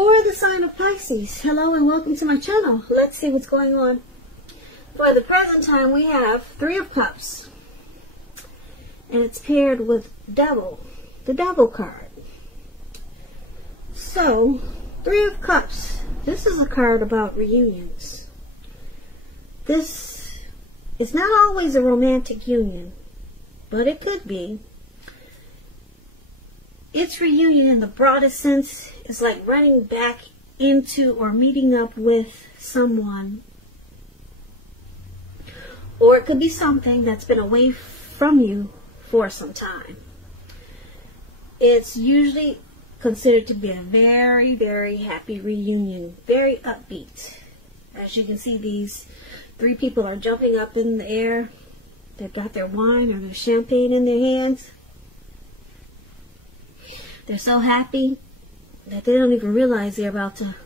For the sign of Pisces, hello and welcome to my channel. Let's see what's going on. For the present time, we have Three of Cups. And it's paired with Devil, the Devil card. So, Three of Cups. This is a card about reunions. This is not always a romantic union, but it could be. Its reunion in the broadest sense is like running back into or meeting up with someone. Or it could be something that's been away from you for some time. It's usually considered to be a very, very happy reunion. Very upbeat. As you can see, these three people are jumping up in the air. They've got their wine or their champagne in their hands. They're so happy that they don't even realize they're about to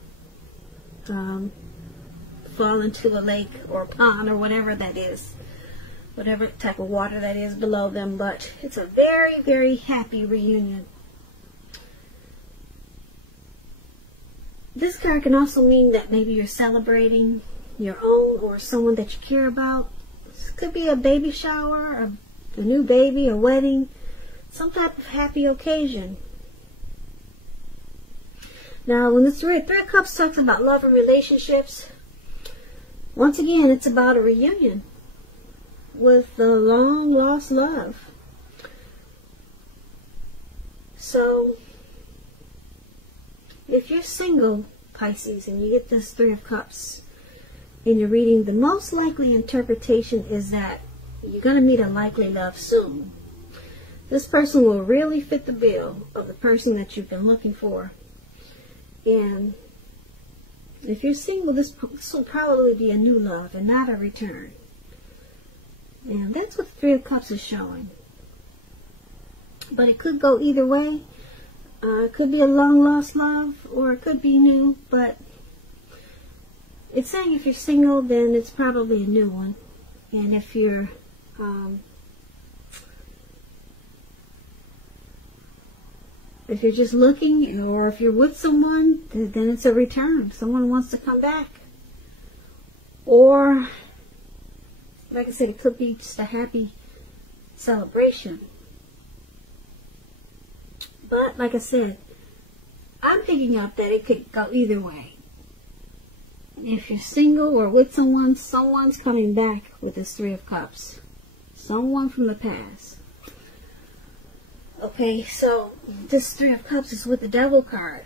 fall into a lake or a pond or whatever that is. Whatever type of water that is below them. But it's a very, very happy reunion. This card can also mean that maybe you're celebrating your own or someone that you care about. This could be a baby shower, a new baby, a wedding, some type of happy occasion. Now, when the Three of Cups talks about love and relationships, once again, it's about a reunion with the long-lost love. So, if you're single, Pisces, and you get this Three of Cups in your reading, the most likely interpretation is that you're going to meet a likely love soon. This person will really fit the bill of the person that you've been looking for. And if you're single, this will probably be a new love and not a return. And that's what the Three of Cups is showing. But it could go either way. It could be a long-lost love, or it could be new. But it's saying if you're single, then it's probably a new one. And if you're just looking, or if you're with someone, then it's a return. Someone wants to come back. Or, like I said, it could be just a happy celebration. But, like I said, I'm picking up that it could go either way. If you're single or with someone, someone's coming back with this Three of Cups. Someone from the past. Okay, so this Three of Cups is with the Devil card.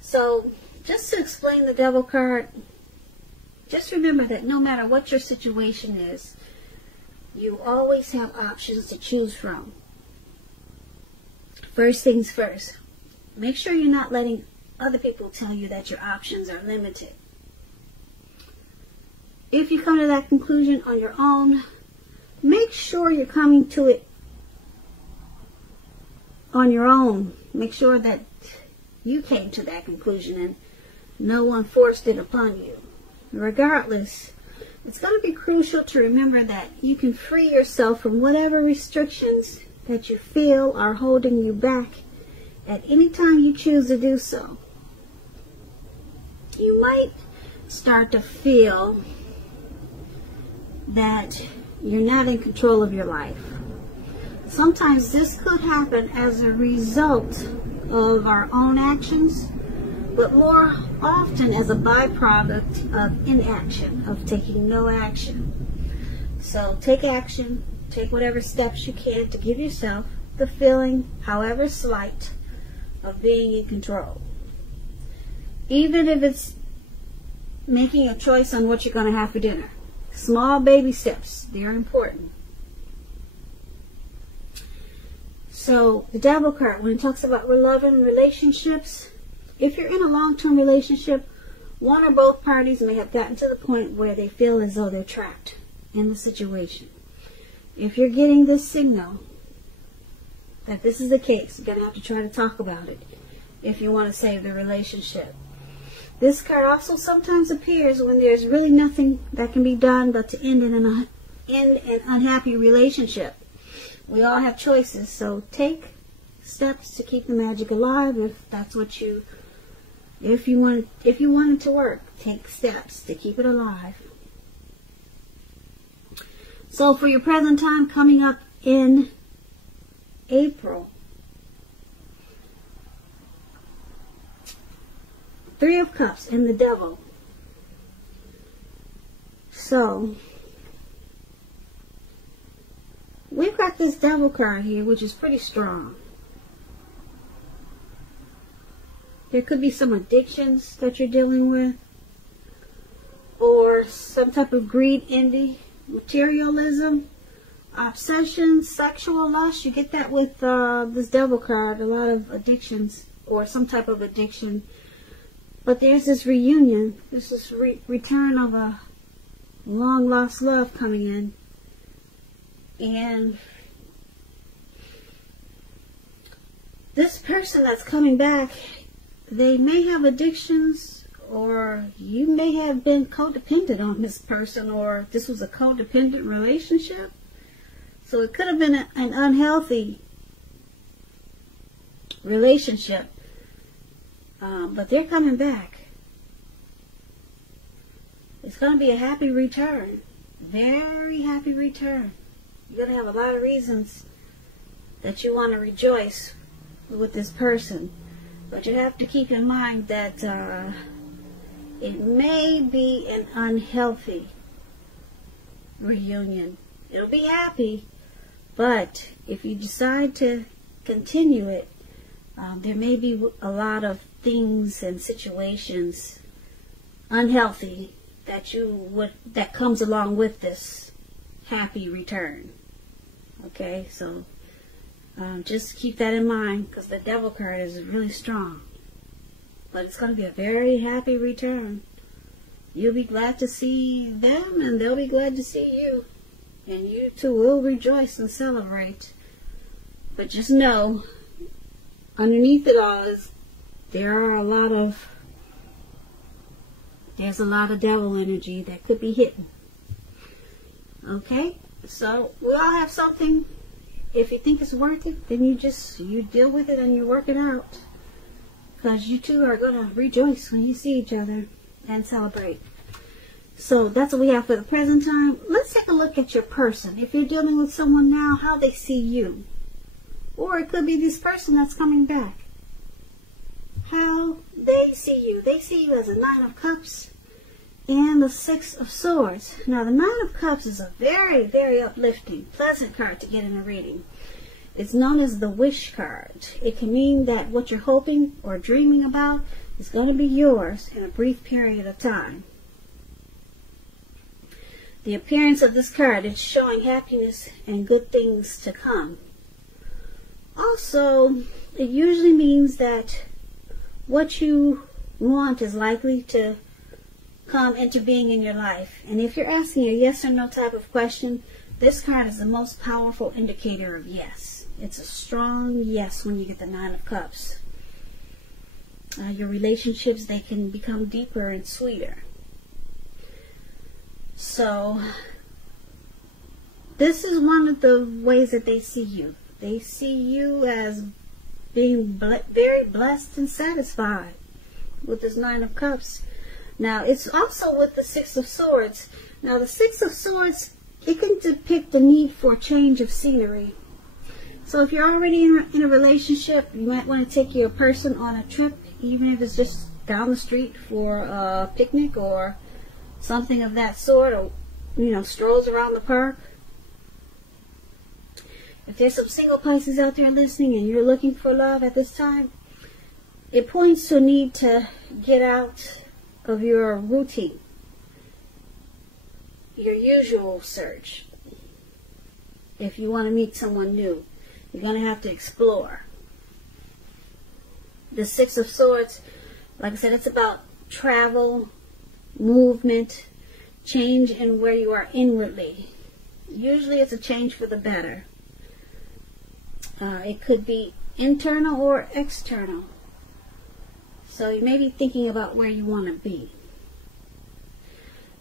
So, just to explain the Devil card, just remember that no matter what your situation is, you always have options to choose from. First things first, make sure you're not letting other people tell you that your options are limited. If you come to that conclusion on your own, make sure you're coming to it on your own. Make sure that you came to that conclusion and no one forced it upon you. Regardless, it's going to be crucial to remember that you can free yourself from whatever restrictions that you feel are holding you back at any time you choose to do so. You might start to feel that you're not in control of your life. Sometimes this could happen as a result of our own actions, but more often as a byproduct of inaction, of taking no action. So take action, take whatever steps you can to give yourself the feeling, however slight, of being in control. Even if it's making a choice on what you're going to have for dinner. Small baby steps, they're important. So, the Devil card, when it talks about love and relationships, if you're in a long-term relationship, one or both parties may have gotten to the point where they feel as though they're trapped in the situation. If you're getting this signal that this is the case, you're going to have to try to talk about it if you want to save the relationship. This card also sometimes appears when there's really nothing that can be done but to end an unhappy relationship. We all have choices, so take steps to keep the magic alive if that's what you If you want it to work, take steps to keep it alive. So for your present time coming up in April, 3 of Cups and the Devil. So we've got this Devil card here, which is pretty strong. There could be some addictions that you're dealing with, or some type of greed, envy, materialism, obsession, sexual lust. You get that with this Devil card, a lot of addictions or some type of addiction. But there's this reunion, there's this return of a long lost love coming in. And this person that's coming back, they may have addictions, or you may have been codependent on this person, or this was a codependent relationship. So it could have been an unhealthy relationship. But they're coming back. It's going to be a happy return. Very happy return. You're going to have a lot of reasons that you want to rejoice with this person. But you have to keep in mind that it may be an unhealthy reunion. It'll be happy, but if you decide to continue it, there may be a lot of things and situations unhealthy that comes along with this happy return. Okay, so just keep that in mind, because the Devil card is really strong. But it's going to be a very happy return. You'll be glad to see them, and they'll be glad to see you. And you two will rejoice and celebrate. But just know, underneath it all, there's a lot of devil energy that could be hidden. Okay? So, we all have something. If you think it's worth it, then you deal with it and you work it out. Because you two are going to rejoice when you see each other and celebrate. So that's what we have for the present time. Let's take a look at your person. If you're dealing with someone now, how they see you. Or it could be this person that's coming back. How they see you. They see you as a 9 of Cups and the 6 of Swords. Now the 9 of Cups is a very, very uplifting, pleasant card to get in a reading. It's known as the wish card. It can mean that what you're hoping or dreaming about is going to be yours in a brief period of time. The appearance of this card is showing happiness and good things to come. Also, it usually means that what you want is likely to come into being in your life. And if you're asking a yes or no type of question, this card is the most powerful indicator of yes. It's a strong yes when you get the 9 of Cups. Your relationships, they can become deeper and sweeter. So, this is one of the ways that they see you. They see you as being very blessed and satisfied with this 9 of Cups. Now, it's also with the 6 of Swords. Now, the 6 of Swords, it can depict the need for a change of scenery. So if you're already in a relationship, you might want to take your person on a trip, even if it's just down the street for a picnic or something of that sort, or, strolls around the park. If there's some single Pisces out there listening and you're looking for love at this time, it points to a need to get out of your routine, your usual search. If you want to meet someone new, you're going to have to explore. The 6 of Swords, like I said, it's about travel, movement, change in where you are inwardly. Usually it's a change for the better. It could be internal or external. So you may be thinking about where you want to be.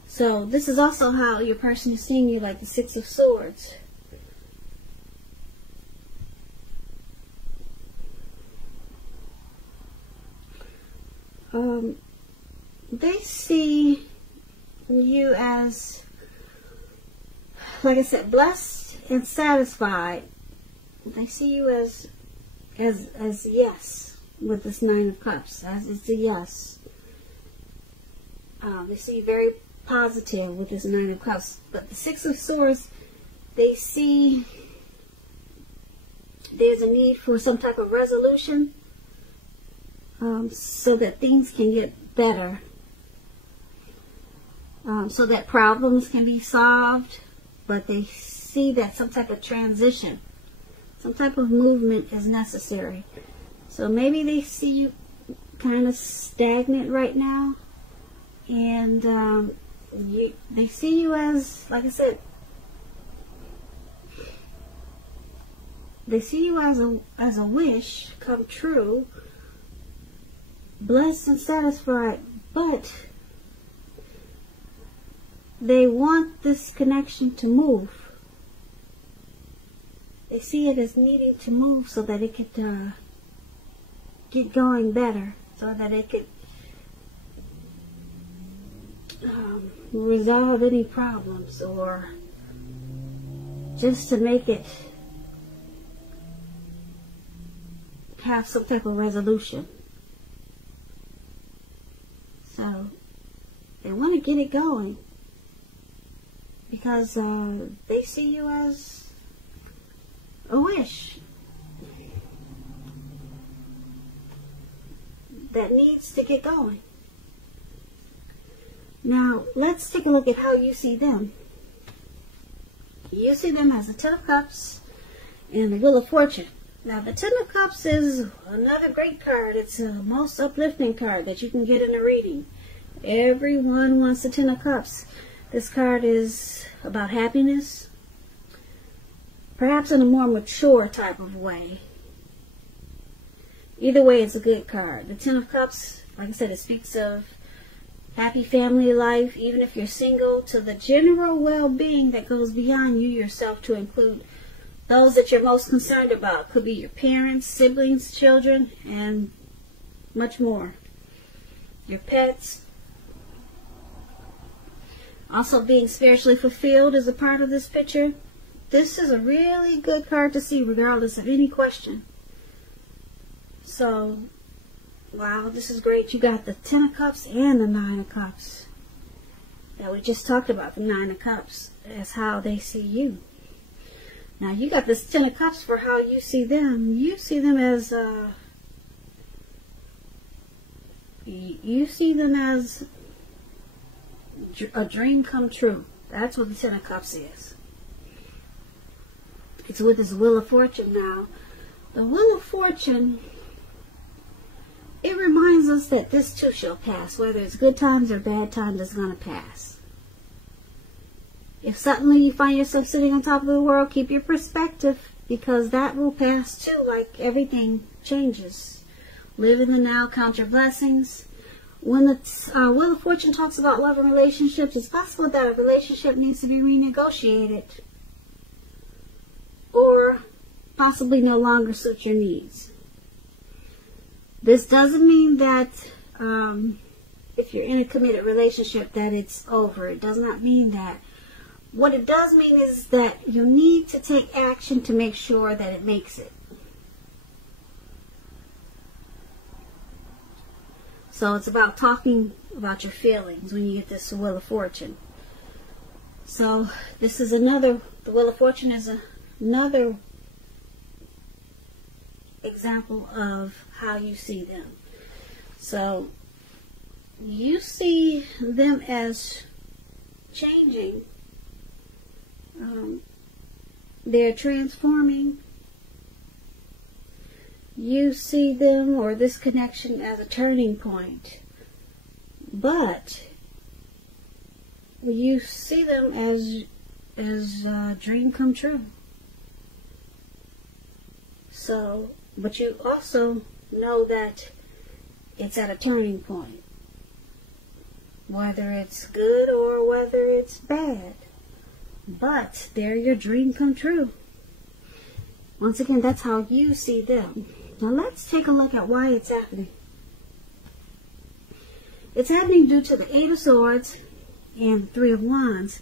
So this is also how your person is seeing you, like the 6 of Swords. they see you as, like I said, blessed and satisfied. They see you as yes with this Nine of Cups, as it's a yes. They see you very positive with this Nine of Cups. But the Six of Swords, they see there's a need for some type of resolution, so that things can get better, so that problems can be solved. But they see that some type of transition, some type of movement is necessary. So maybe they see you kind of stagnant right now, and they see you as, like I said, they see you as a wish come true, blessed and satisfied, but they want this connection to move. They see it as needing to move so that it could get going better, so that it could resolve any problems, or just to make it have some type of resolution. So they want to get it going because they see you as a wish that needs to get going. Now let's take a look at how you see them. You see them as the Ten of Cups and the Wheel of Fortune. Now the Ten of Cups is another great card. It's the most uplifting card that you can get in a reading. Everyone wants the Ten of Cups. This card is about happiness, perhaps in a more mature type of way. Either way, it's a good card. The Ten of Cups, like I said, it speaks of happy family life, even if you're single, to the general well-being that goes beyond you yourself, to include those that you're most concerned about. Could be your parents, siblings, children, and much more. Your pets. Also, being spiritually fulfilled is a part of this picture. This is a really good card to see regardless of any question. So, wow, this is great. You got the Ten of Cups and the Nine of Cups. That we just talked about, the Nine of Cups, as how they see you. Now, you got this Ten of Cups for how you see them. You see them as, a dream come true. That's what the Ten of Cups is. It's with this Wheel of Fortune now. The Wheel of Fortune, it reminds us that this too shall pass. Whether it's good times or bad times, it's going to pass. If suddenly you find yourself sitting on top of the world, keep your perspective, because that will pass too, like everything changes. Live in the now, count your blessings. When the Wheel of Fortune talks about love and relationships, it's possible that a relationship needs to be renegotiated, or possibly no longer suit your needs. This doesn't mean that if you're in a committed relationship that it's over. It does not mean that. What it does mean is that you need to take action to make sure that it makes it. So it's about talking about your feelings when you get this Wheel of Fortune. So this is the Wheel of Fortune is another example of how you see them. So you see them as changing. They're transforming. You see them, or this connection, as a turning point. But you see them as a dream come true. So, but you also know that it's at a turning point. Whether it's good or whether it's bad. But they're your dream come true. Once again, that's how you see them. Now let's take a look at why it's happening. It's happening due to the Eight of Swords and the Three of Wands.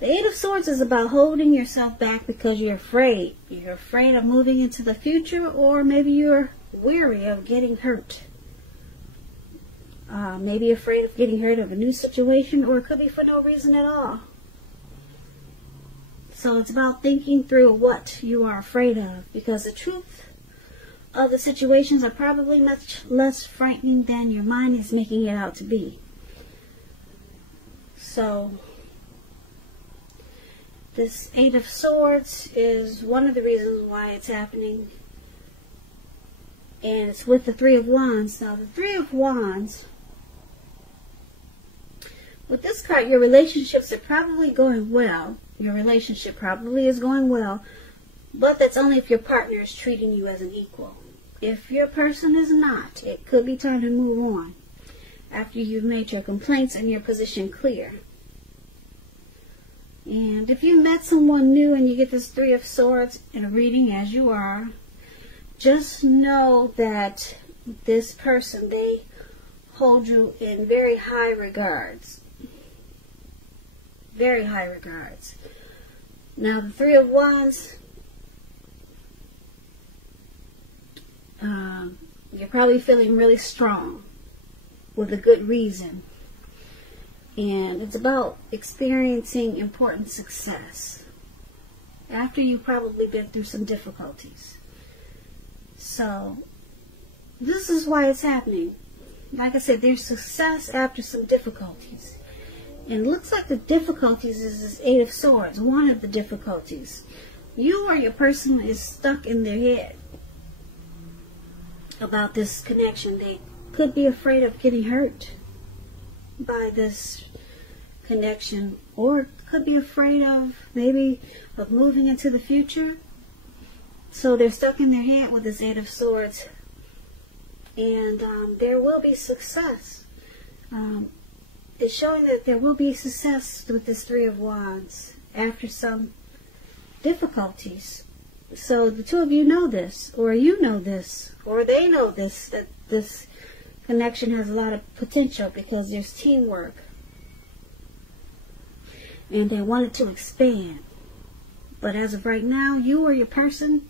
The Eight of Swords is about holding yourself back because you're afraid. You're afraid of moving into the future, or maybe you're weary of getting hurt. Maybe afraid of getting hurt of a new situation, or it could be for no reason at all. So it's about thinking through what you are afraid of, because the truth of the situations are probably much less frightening than your mind is making it out to be. So this Eight of Swords is one of the reasons why it's happening. And it's with the Three of Wands. Now the Three of Wands, with this card, your relationships are probably going well. Your relationship probably is going well, but that's only if your partner is treating you as an equal. If your person is not, it could be time to move on after you've made your complaints and your position clear. And if you met someone new and you get this Three of Swords in a reading, as you are, just know that this person, they hold you in very high regards. Very high regards. Now the Three of Wands, you're probably feeling really strong with a good reason. And it's about experiencing important success after you've probably been through some difficulties. So this is why it's happening. Like I said, there's success after some difficulties. And it looks like the difficulties is this Eight of Swords, one of the difficulties. You or your person is stuck in their head about this connection. They could be afraid of getting hurt by this connection, or could be afraid of maybe of moving into the future. So they're stuck in their head with this Eight of Swords. And there will be success. It's showing that there will be success with this Three of Wands after some difficulties. So the two of you know this, or you know this, or they know this, that this connection has a lot of potential because there's teamwork. And they want it to expand. But as of right now, you or your person,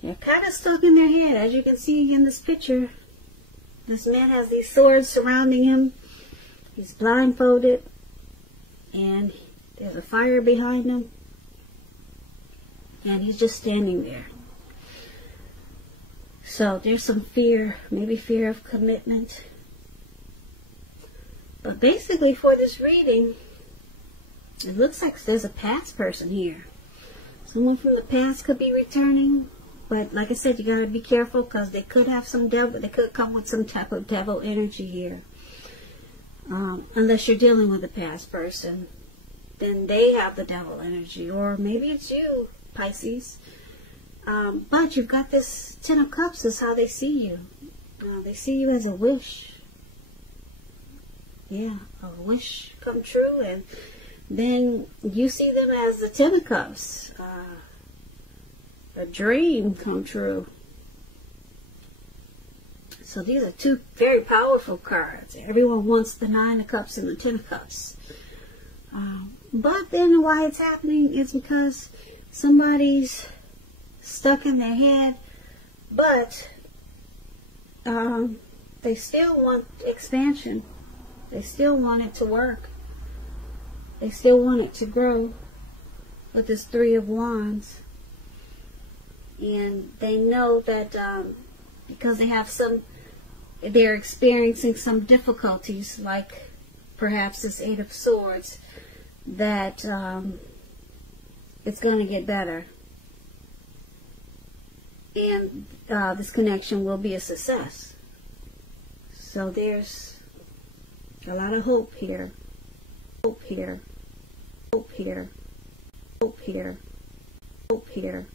you're kind of stuck in their head. As you can see in this picture, this man has these swords surrounding him. He's blindfolded, and there's a fire behind him, and he's just standing there. So there's some fear, maybe fear of commitment. But basically for this reading, it looks like there's a past person here. Someone from the past could be returning, but like I said, you gotta be careful because they could have some devil, they could come with some type of devil energy here. Unless you're dealing with a past person, then they have the devil energy, or maybe it's you, Pisces. But you've got this Ten of Cups is how they see you. They see you as a wish. Yeah, a wish come true, and then you see them as the Ten of Cups, a dream come true. So these are two very powerful cards. Everyone wants the Nine of Cups and the Ten of Cups. But then why it's happening is because somebody's stuck in their head, but they still want expansion. They still want it to work. They still want it to grow with this Three of Wands. And they know that because they have they're experiencing some difficulties, like perhaps this Eight of Swords, that it's going to get better. And this connection will be a success. So there's a lot of hope here. Hope here. Hope here. Hope here. Hope here.